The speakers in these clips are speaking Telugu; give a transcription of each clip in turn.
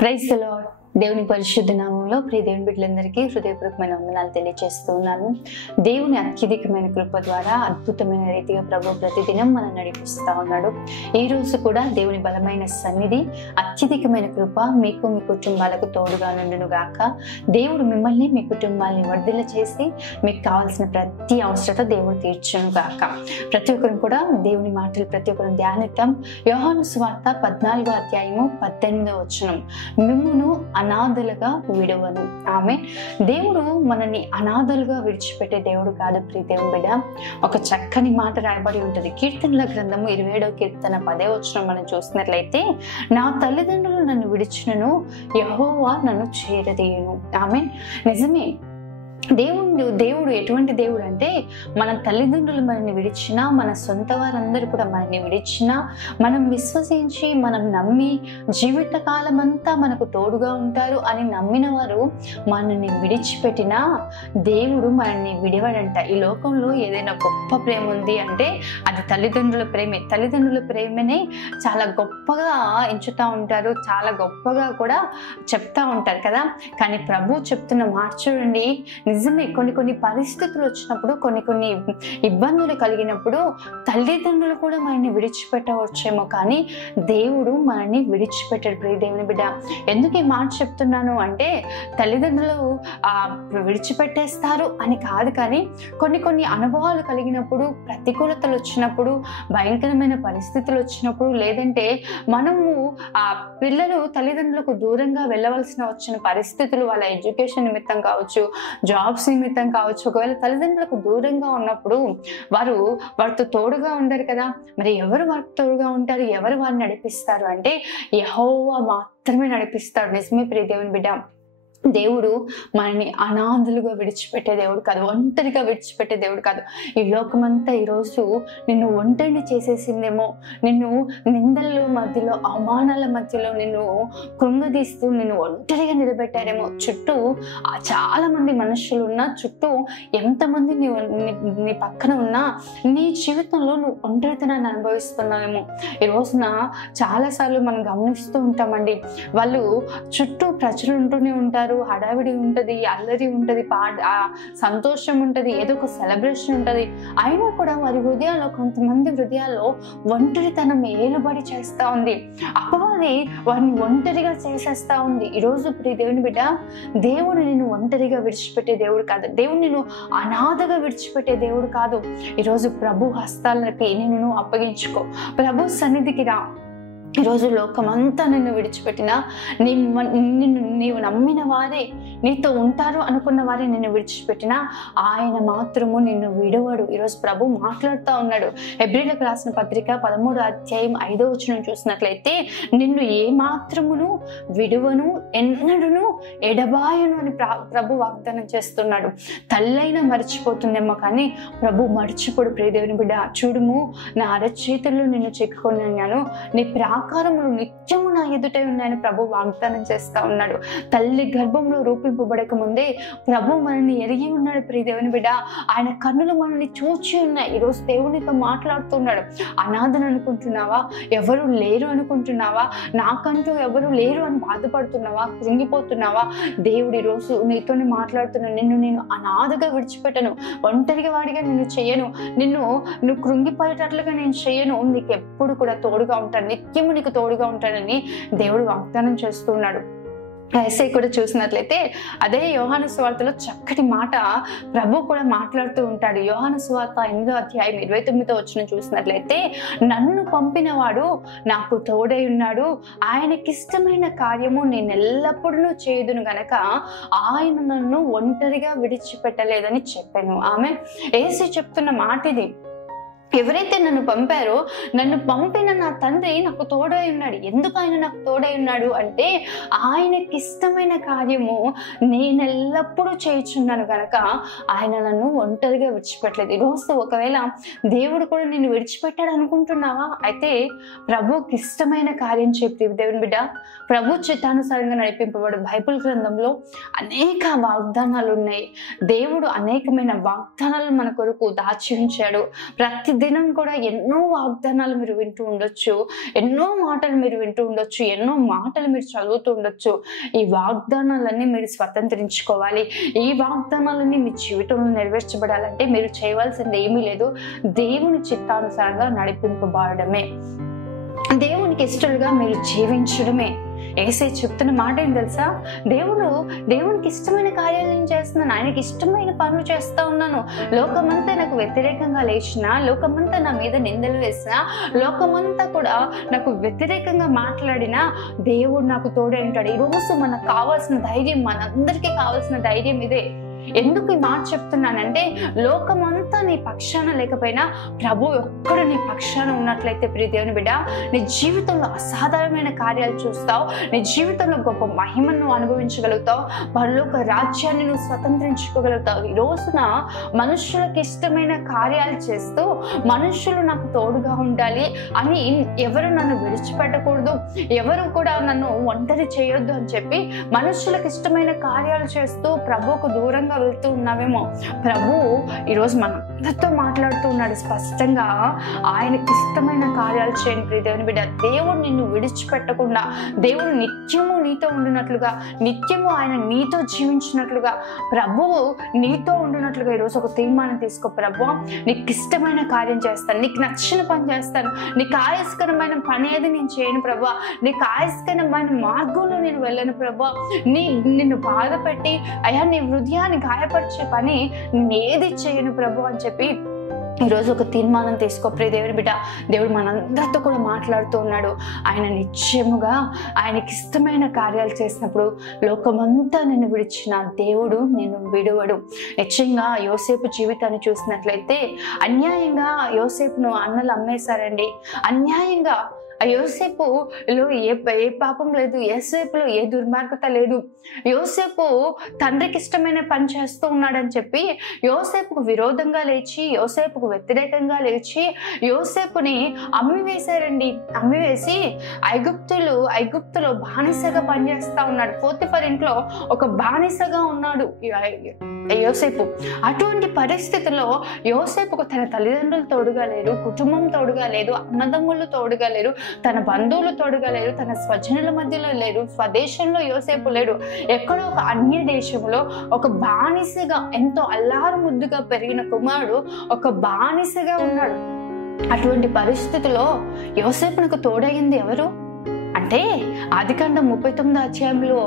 Praise the lord. దేవుని పరిశుద్ధ నామంలో ప్రియ దేవుని బిడ్డలందరికీ హృదయపూర్వకమైన వందనాలు తెలియజేస్తున్నాను. దేవుని అత్యధికమైన కృప ద్వారా అద్భుతమైన రీతిగా ప్రభు ప్రతిదినం మనం నడిపిస్తూ ఉన్నాడు. ఈ రోజు కూడా దేవుని బలమైన సన్నిధి, అత్యధికమైన కృప మీకు మీ కుటుంబాలకు తోడుగా నుండును గాక. దేవుడు మిమ్మల్ని మీ కుటుంబాన్ని వర్ధిల్ల చేసి మీకు కావాల్సిన ప్రతి అవసరత దేవుడు తీర్చును గాక. ప్రతి ఒక్కరు కూడా దేవుని మాటలు ప్రతి ఒక్కరు ధ్యానిద్దాం. యోహాను సువార్త 14వ అధ్యాయము 18వ వచనం, మిమ్మును అనాథలుగా విడవను. ఆమె దేవుడు మనల్ని అనాథలుగా విడిచిపెట్టే దేవుడు కాదు. ప్రియ దేవుని బిడ్డ, ఒక చక్కని మాట రాయబడి ఉంటుంది. కీర్తనల గ్రంథము 27వ కీర్తన 10వ వచనం మనం చూసినట్లయితే, నా తల్లిదండ్రులు నన్ను విడిచినను యెహోవా నన్ను చేరదీయును. ఆమె నిజమే. దేవుడు ఎటువంటి దేవుడు అంటే, మన తల్లిదండ్రులు మనల్ని విడిచినా, మన సొంత వారందరూ కూడా మనల్ని విడిచినా, మనం విశ్వసించి మనం నమ్మి జీవితకాలం అంతా మనకు తోడుగా ఉంటారు అని నమ్మిన వారు మనల్ని విడిచిపెట్టినా దేవుడు మనల్ని విడివడంట. ఈ లోకంలో ఏదైనా గొప్ప ప్రేమ ఉంది అంటే అది తల్లిదండ్రుల ప్రేమే. తల్లిదండ్రుల ప్రేమనే చాలా గొప్పగా ఎంచుతూ ఉంటారు, చాలా గొప్పగా కూడా చెప్తా ఉంటారు కదా. కానీ ప్రభు చెప్తున్న మాట చూడండి, నిజమే. కొన్ని పరిస్థితులు వచ్చినప్పుడు, కొన్ని ఇబ్బందులు కలిగినప్పుడు తల్లిదండ్రులు కూడా మనల్ని విడిచిపెట్టవచ్చేమో, కానీ దేవుడు మనల్ని విడిచిపెట్టాడు. ప్రియ దేవుని బిడ్డ, ఎందుకు ఈ మాట చెప్తున్నాను అంటే, తల్లిదండ్రులు విడిచిపెట్టేస్తారు అని కాదు, కానీ కొన్ని అనుభవాలు కలిగినప్పుడు, ప్రతికూలతలు వచ్చినప్పుడు, భయంకరమైన పరిస్థితులు వచ్చినప్పుడు, లేదంటే మనము పిల్లలు తల్లిదండ్రులకు దూరంగా వెళ్ళవలసిన వచ్చిన పరిస్థితులు, వాళ్ళ ఎడ్యుకేషన్ నిమిత్తం కావచ్చు, జాబ్స్ నిమిత్తం కావచ్చు, ఒకవేళ తల్లిదండ్రులకు దూరంగా ఉన్నప్పుడు వారితో తోడుగా ఉండరు కదా. మరి ఎవరు వారికి తోడుగా ఉంటారు, ఎవరు వారిని నడిపిస్తారు అంటే యెహోవా మాత్రమే నడిపిస్తాడు. నిజమే ప్రియ దేవుని బిడ్డ, దేవుడు మనల్ని అనాథలుగా విడిచిపెట్టే దేవుడు కాదు, ఒంటరిగా విడిచిపెట్టే దేవుడు కాదు. ఈ లోకమంతా ఈరోజు నిన్ను ఒంటరిని చేసేసిందేమో, నిన్ను నిందల మధ్యలో, అవమానాల మధ్యలో నిన్ను కృంగదీస్తూ నిన్ను ఒంటరిగా నిలబెట్టారేమో. చుట్టూ చాలా మంది మనుషులు ఉన్నా, చుట్టూ ఎంతమంది నీ పక్కన ఉన్నా, నీ జీవితంలో నువ్వు ఒంటరితనాన్ని అనుభవిస్తున్నావేమో. ఈ రోజున చాలాసార్లు మనం గమనిస్తూ ఉంటామండి, వాళ్ళు చుట్టూ ప్రజలు ఉంటూనే ఉంటారు, హడావిడి ఉంటుంది, అల్లరి ఉంటుంది, సంతోషం ఉంటుంది, ఏదో ఒక సెలబ్రేషన్ ఉంటుంది. అయినా కూడా వారి హృదయాల్లో, కొంతమంది హృదయాల్లో ఒంటరితనం ఏలుబడి చేస్తూ ఉంది. అపవాది వారిని ఒంటరిగా చేసేస్తూ ఉంది. ఈరోజు ప్రియ దేవుని బిడ్డ, దేవుడు నిన్ను ఒంటరిగా విడిచిపెట్టే దేవుడు కాదు, దేవుడు నిన్ను అనాథగా విడిచిపెట్టే దేవుడు కాదు. ఈరోజు ప్రభు హస్తాలకి నిన్ను అప్పగించుకో, ప్రభు సన్నిధికి రా. ఈరోజు లోకమంతా నిన్ను విడిచిపెట్టినా, నీవు నమ్మిన వారే, నీతో ఉంటారు అనుకున్న వారే నిన్ను విడిచిపెట్టినా, ఆయన మాత్రము నిన్ను విడవడు. ఈరోజు ప్రభు మాట్లాడుతూ ఉన్నాడు. హెబ్రీయులకు రాసిన పత్రిక 13వ అధ్యాయం 5వ వచనం చూసినట్లయితే, నిన్ను ఏ మాత్రమును విడువను, ఎన్నడూను ఎడబాయను అని ప్రభు వాగ్దానం చేస్తున్నాడు. తల్లైనా మర్చిపోతుందేమో, కానీ ప్రభు మర్చిపోడు. ప్రియ దేవుని బిడ్డ, చూడుము, నా అరచేతుల్లో నిన్ను చెక్కుకొని ఉన్నాను, నీ ఆకారములు నిత్యము నా ఎదుటే ఉన్నాయని ప్రభు వాగ్దానం చేస్తా ఉన్నాడు. తల్లి గర్భంలో రూపింపబడక ముందే ప్రభు మనల్ని ఎరిగి ఉన్నాడు. ప్రియ దేవుని బిడ్డ, ఆయన కన్నులు మనల్ని చూచి ఉన్నాయి. ఈరోజు దేవునితో మాట్లాడుతున్నాడు. అనాథను అనుకుంటున్నావా, ఎవరు లేరు అనుకుంటున్నావా, నాకంటూ ఎవరు లేరు అని బాధపడుతున్నావా, కృంగిపోతున్నావా? దేవుడు ఈరోజు నీతోనే మాట్లాడుతున్నాను. నేను అనాథగా విడిచిపెట్టను, ఒంటరిగా వాడిగా నిన్ను చేయను, నువ్వు కృంగిపోయేటట్లుగా నేను చేయను, నీకు ఎప్పుడు కూడా తోడుగా ఉంటాను, నిత్యము నీకు తోడుగా ఉంటానని దేవుడు వాగ్దానం చేస్తున్నాడు. ఎస్ఐ కూడా చూసినట్లయితే అదే యోహాను సువార్తలో చక్కటి మాట ప్రభు కూడా మాట్లాడుతూ ఉంటాడు. యోహాను సువార్త 8వ అధ్యాయం 29వ వచనం చూసినట్లయితే, నన్ను పంపిన వాడు నాకు తోడై ఉన్నాడు, ఆయనకిష్టమైన కార్యము నేను ఎల్లప్పుడూ చేయుదును గనక ఆయన నన్ను ఒంటరిగా విడిచిపెట్టలేదని చెప్పాను. ఆమె యేసు చెప్తున్న మాట ఇది. ఎవరైతే నన్ను పంపారో, నన్ను పంపిన నా తండ్రి నాకు తోడై ఉన్నాడు. ఎందుకు ఆయన నాకు తోడై ఉన్నాడు అంటే, ఆయనకి ఇష్టమైన కార్యము నేను ఎల్లప్పుడూ చేయుచున్నాను కనుక ఆయన నన్ను ఒంటరిగా విడిచిపెట్టలేదు. ఈరోజు ఒకవేళ దేవుడు కూడా నిన్ను విడిచిపెట్టాడు అనుకుంటున్నావా? అయితే ప్రభుకి ఇష్టమైన కార్యం చెప్పి దేవుని బిడ్డ, ప్రభు చిత్తానుసారంగా నడిపింపబడు బైబిల్ గ్రంథంలో అనేక వాగ్దానాలు ఉన్నాయి. దేవుడు అనేకమైన వాగ్దానాలు మన కొరకు దాచి ఉంచాడు. ప్రతి అనుదినం కూడా ఎన్నో వాగ్దానాలు మీరు వింటూ ఉండొచ్చు, ఎన్నో మాటలు మీరు వింటూ ఉండొచ్చు, ఎన్నో మాటలు మీరు చదువుతూ ఉండొచ్చు. ఈ వాగ్దానాలన్నీ మీరు స్వతంత్రించుకోవాలి. ఈ వాగ్దానాలన్నీ మీ జీవితంలో నెరవేర్చబడాలంటే మీరు చేయవలసింది ఏమీ లేదు, దేవుని చిత్తానుసారంగా నడిపింపబడమే, దేవునికి ఇష్టలుగా మీరు జీవించడమే. యేసే చెప్తున్న మాట ఏం తెలుసా? దేవునికి ఇష్టమైన కార్యాలు నేను చేస్తున్నాను, ఆయనకి ఇష్టమైన పనులు చేస్తా ఉన్నాను. లోకమంతా నాకు వ్యతిరేకంగా లేచినా, లోకమంతా నా మీద నిందలు వేసినా, లోకమంతా కూడా నాకు వ్యతిరేకంగా మాట్లాడినా దేవుడు నాకు తోడే ఉంటాడు. ఈరోజు మనకు కావాల్సిన ధైర్యం, మనందరికీ కావాల్సిన ధైర్యం ఇదే. ఎందుకు ఈ మాట చెప్తున్నానంటే, లోకమంతా నీ పక్షాన లేకపోయినా ప్రభు ఒక్కడు నీ పక్షాన ఉన్నట్లయితే ప్రియ దేవుని బిడ్డ, నీ జీవితంలో అసాధారణమైన కార్యాలు చూస్తావు, నీ జీవితంలో గొప్ప మహిమను అనుభవించగలుగుతావు, పరలోక రాజ్యాన్ని నువ్వు స్వతంత్రించుకోగలుగుతావు. ఈ రోజున మనుషులకు ఇష్టమైన కార్యాలు చేస్తూ, మనుషులు నాకు తోడుగా ఉండాలి అని, ఎవరు నన్ను విడిచిపెట్టకూడదు, ఎవరు కూడా నన్ను ఒంటరి చేయొద్దు అని చెప్పి మనుషులకు ఇష్టమైన కార్యాలు చేస్తూ ప్రభువుకు దూరంగా వెళ్తూ ఉన్నావేమో. ప్రభు ఈరోజు మనందరితో మాట్లాడుతూ ఉన్నాడు స్పష్టంగా. ఆయనకి ఇష్టమైన కార్యాలు చేయండి ప్రియ దేవుని బిడ్డ. దేవుడు నిన్ను విడిచిపెట్టకుండా, దేవుడు నిత్యము నీతో ఉండినట్లుగా, నిత్యము ఆయన నీతో జీవించినట్లుగా, ప్రభువు నీతో ఉండినట్లుగా ఈరోజు ఒక తీర్మానం తీసుకో. ప్రభు నీకు ఇష్టమైన కార్యం చేస్తాను, నీకు నచ్చిన పని చేస్తాను, నీకు ఆయాస్కరమైన పని ఏది నేను చేయను ప్రభు, నీకు ఆయాస్కరమైన మార్గంలో నేను వెళ్ళను ప్రభు, నిన్ను బాధ పెట్టి అయ్యా నీ హృదయాన్ని గాయపరిచే పని నేను ఏది చేయను ప్రభు అని చెప్పి ఈరోజు ఒక తీర్మానం తీసుకో ప్రియ దేవుని బిడ్డ. దేవుడు మనందరితో కూడా మాట్లాడుతూ ఉన్నాడు. ఆయన నిశ్చయముగా ఆయనకి ఇష్టమైన కార్యాలు చేసినప్పుడు లోకమంతా నిన్ను విడిచిన దేవుడు నిన్ను విడువడు. నిశ్చయంగా యోసేపు జీవితాన్ని చూసినట్లయితే, అన్యాయంగా యోసేపును అన్నలు అమ్మేశారండి. అన్యాయంగా ఆ యోసేపులో ఏ పాపం లేదు, యోసేపులో ఏ దుర్మార్గత లేదు. యోసేపు తండ్రికి ఇష్టమైన పని చేస్తూ ఉన్నాడని చెప్పి యోసేపుకు విరోధంగా లేచి, యోసేపుకు వ్యతిరేకంగా లేచి యోసేపుని అమ్మివేశారండి. అమ్మివేసి ఐగుప్తులో బానిసగా పనిచేస్తా ఉన్నాడు. పోతిఫర్ ఇంట్లో ఒక బానిసగా ఉన్నాడు యోసేపు. అటువంటి పరిస్థితుల్లో యోసేపుకు తన తల్లిదండ్రులు తోడుగా లేరు, కుటుంబం తోడుగా లేదు, అన్నదమ్ములు తోడుగా లేరు, తన బంధువులు తోడుగా లేరు, తన స్వజనుల మధ్యలో లేరు, స్వదేశంలో యోసేపు లేడు. ఎక్కడో ఒక అన్య దేశంలో ఒక బానిసగా, ఎంతో అల్లారు ముద్దుగా పెరిగిన కుమారుడు ఒక బానిసగా ఉన్నాడు. అటువంటి పరిస్థితిలో యోసేపునకు తోడయింది ఎవరు అంటే, ఆదికాండం 39వ అధ్యాయంలో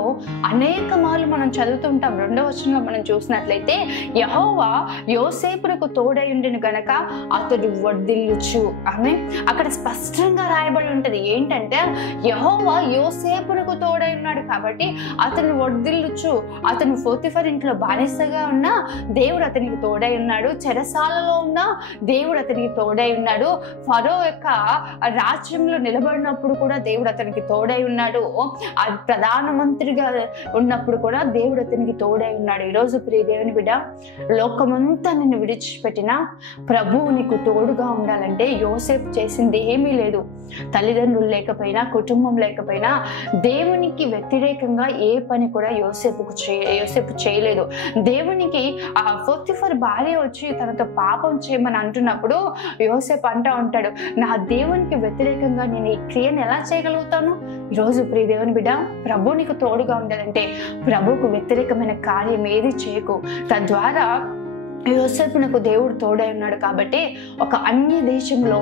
అనేక మార్లు మనం చదువుతుంటాం. 2వ వచనంలో మనం చూసినట్లయితే, యెహోవా యోసేపునకు తోడై ఉండిన గనక అతడు వర్ధిల్లుచు. ఆమె అక్కడ స్పష్టంగా రాయబడి ఉంటది ఏంటంటే, యెహోవా యోసేపునకు తోడై ఉన్నాడు కాబట్టి అతను వర్ధిల్లుచు. అతను పోతిఫర్ ఇంట్లో బానిసగా ఉన్నా దేవుడు అతనికి తోడై ఉన్నాడు, చెరసాలలో ఉన్నా దేవుడు అతనికి తోడై ఉన్నాడు, ఫరో యొక్క రాజ్యంలో నిలబడినప్పుడు కూడా దేవుడు అతనికి తోడై ఉన్నాడు, ఆ ప్రధానమంత్రిగా ఉన్నప్పుడు కూడా దేవుడు అతనికి తోడై ఉన్నాడు. ఈరోజు ప్రియ దేవుని బిడ్డ, లోకమంతా నిన్ను విడిచిపెట్టినా ప్రభువు నీకు తోడుగా ఉండాలంటే యోసేపు చేసింది ఏమీ లేదు. తల్లిదండ్రులు లేకపోయినా, కుటుంబం లేకపోయినా, దేవునికి వ్యతిరేకంగా ఏ పని కూడా యోసేపు చేయలేదు. దేవునికి ఆ పోతిఫర్ భార్య వచ్చి తనతో పాపం చేయమని అంటున్నప్పుడు యోసేపు అంటూ ఉంటాడు, నా దేవునికి వ్యతిరేకంగా నేను ఈ క్రియను ఎలా చేయగలుగుతాను? ఈరోజు ప్రియ దేవుని బిడ్డ, ప్రభు నీకు తోడుగా ఉండాలంటే ప్రభువుకు వ్యతిరేకమైన కార్యం ఏది చేయకు. తద్వారా యోసేపునకు దేవుడు తోడై ఉన్నాడు కాబట్టి ఒక అన్య దేశంలో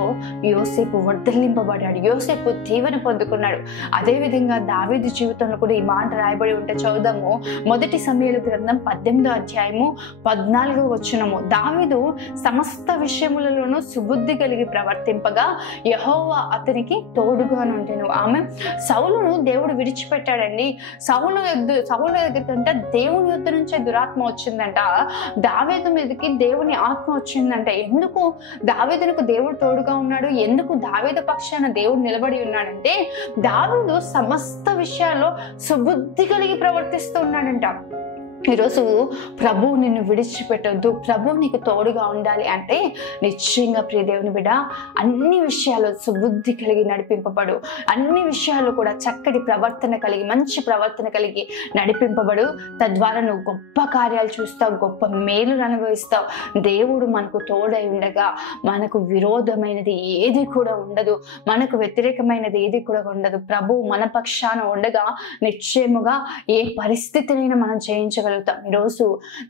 యోసేపు వర్ధలింపబడ్డాడు, యోసేపు దీవెన పొందుకున్నాడు. అదేవిధంగా దావీదు జీవితంలో కూడా ఈ మాట రాయబడి ఉంటే చదువుదాము. 1 సమూయేలు గ్రంథం 18వ అధ్యాయము 14వ వచనము. దావీదు సమస్త విషయములలోనూ సుబుద్ధి కలిగి ప్రవర్తింపగా యెహోవా అతనికి తోడుగా ఉండెను. ఆమె సౌలును దేవుడు విడిచిపెట్టాడండి. సౌలు దగ్గరికంట దేవుని యొద్ద నుంచే దురాత్మ వచ్చిందంట. దావీదు మీద దేవుని ఆత్మ వచ్చిందంట. ఎందుకు దావీదునకు దేవుడు తోడుగా ఉన్నాడు, ఎందుకు దావీదు పక్షాన దేవుడు నిలబడి ఉన్నాడంటే, దావీదు సమస్త విషయాల్లో సుబుద్ధి కలిగి ప్రవర్తిస్తూ ఉన్నాడంట. ఈరోజు ప్రభువు నిన్ను విడిచిపెట్టొద్దు, ప్రభువు నీకు తోడుగా ఉండాలి అంటే నిశ్చయంగా ప్రియ దేవుని బిడ్డ అన్ని విషయాలు సుబుద్ధి కలిగి నడిపింపబడు, అన్ని విషయాలు కూడా చక్కటి ప్రవర్తన కలిగి మంచి ప్రవర్తన కలిగి నడిపింపబడు. తద్వారా నువ్వు గొప్ప కార్యాలు చూస్తావు, గొప్ప మేలును అనుభవిస్తావు. దేవుడు మనకు తోడై ఉండగా మనకు విరోధమైనది ఏది కూడా ఉండదు, మనకు వ్యతిరేకమైనది ఏది కూడా ఉండదు. ప్రభువు మన పక్షాన ఉండగా నిశ్చయముగా ఏ పరిస్థితినైనా మనం జయించగలుగుతాం. ఈరోజు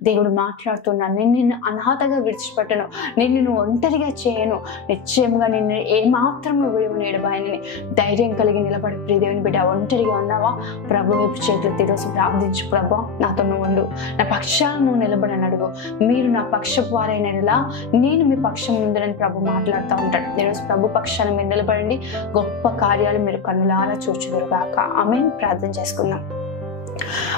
దేవుడు మాట్లాడుతున్నాను, నిన్ను అనాథగా విడిచిపెట్టను, నిన్ను ఒంటరిగా చేయను, నిశ్చయంగా నిన్ను ఏమాత్రము విడువని ఎడబాయనని ధైర్యం కలిగి నిలబడి ప్రియ దేవుని బిడ్డ ఒంటరిగా ఉన్నావా? ప్రభు వైపు చేతులెత్తి ఈరోజు ప్రార్థించు. ప్రభు నాతో నువ్వు ఉండు, నా పక్షాన నువ్వు నిలబడని అడుగు. మీరు నా పక్షపు వారైనలా నేను మీ పక్షం ఉందని ప్రభు మాట్లాడుతూ ఉంటాడు. ఈరోజు ప్రభు పక్షాన మీరు నిలబడండి, గొప్ప కార్యాలు మీరు కన్నులారా చూచుదురుగాక. ఆమేన్. ప్రార్థన చేసుకుందాం.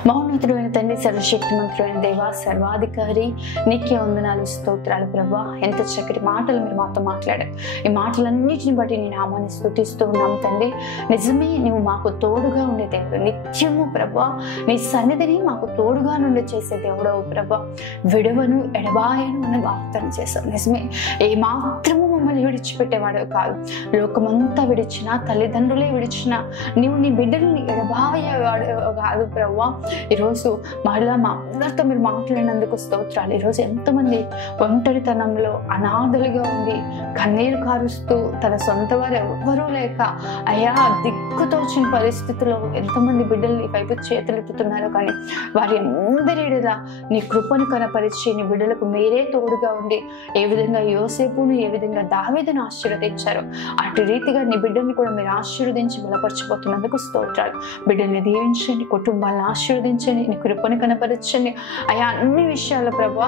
మహోన్నతుడు అయిన తండ్రి, సర్వశక్తిమంతుడైన దేవా, సర్వాధికారి, నీకే వందనాలు, స్తోత్రాలు ప్రభా. ఎంత చక్కటి మాటలు మీరు మాతో మాట్లాడారు. ఈ మాటలన్నిటిని బట్టి నేను నామాన్ని స్తుతిస్తూ ఉన్నాము తండ్రి. నిజమే నువ్వు మాకు తోడుగా ఉండే దేవుడు, నిత్యము ప్రభా నీ సన్నిధిని మాకు తోడుగా నుండి చేసే దేవుడవు ప్రభా. విడవను ఎడబాయను అని వాగ్దానం చేశావు. నిజమే, ఏ మాత్రము మమ్మల్ని విడిచిపెట్టేవాడు కాదు. లోకమంతా విడిచిన, తల్లిదండ్రులే విడిచిన, నీవు నీ బిడ్డల్ని ఎడబాయేవాడు కాదు ప్రభా. ఈరోజు మళ్ళా మా అందరితో మీరు మాట్లాడినందుకు స్తోత్రాలు. ఈరోజు ఎంతమంది ఒంటరితనంలో అనాథలుగా ఉంది, కన్నీరు కారుస్తూ తన సొంత వారు ఎవ్వరూ లేక అయ్యా దిక్కుతోచిన పరిస్థితుల్లో ఎంతమంది బిడ్డల్ని వైపు చేతులెత్తుతున్నారు. కానీ వారి అందరిలా నీ కృపను కనపరిచి నీ బిడ్డలకు మీరే తోడుగా ఉండి ఏ విధంగా యోసేపును, ఏ విధంగా దావీదును ఆశీర్వదించారు అటు రీతిగా నీ బిడ్డల్ని కూడా మీరు ఆశీర్వదించి బలపరచిపోతున్నందుకు స్తోత్రాలు. బిడ్డల్ని దీవించండి, కుటుంబాలను ఆశీర్వదించండి, నీ కృపను కనపరచండి అయ్యా. అన్ని విషయాల ప్రభా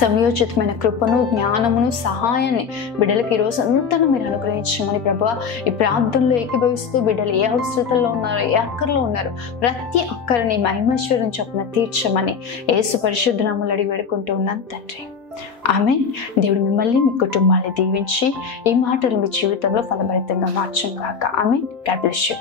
సమయోచితమైన కృపను, జ్ఞానమును, సహాయాన్ని బిడ్డలకి ఈరోజు అంతా మీరు అనుగ్రహించమని ప్రభా ఈ ప్రార్థనలో ఏకీభవిస్తూ బిడ్డలు ఏ అవసరతల్లో ఉన్నారో, ఏ అక్కర్లో ఉన్నారో ప్రతి ఒక్కరిని మహిమేశ్వరం చొప్పున తీర్చమని యేసు పరిశుద్ధ నామములో అడిగి వేడుకుంటూ ఉన్నాను తండ్రి. ఆమేన్. దేవుడు మిమ్మల్ని, మీ కుటుంబాన్ని దీవించి ఈ మాటలు మీ జీవితంలో ఫలభరితంగా మార్చును గాక. ఆమేన్. God bless you.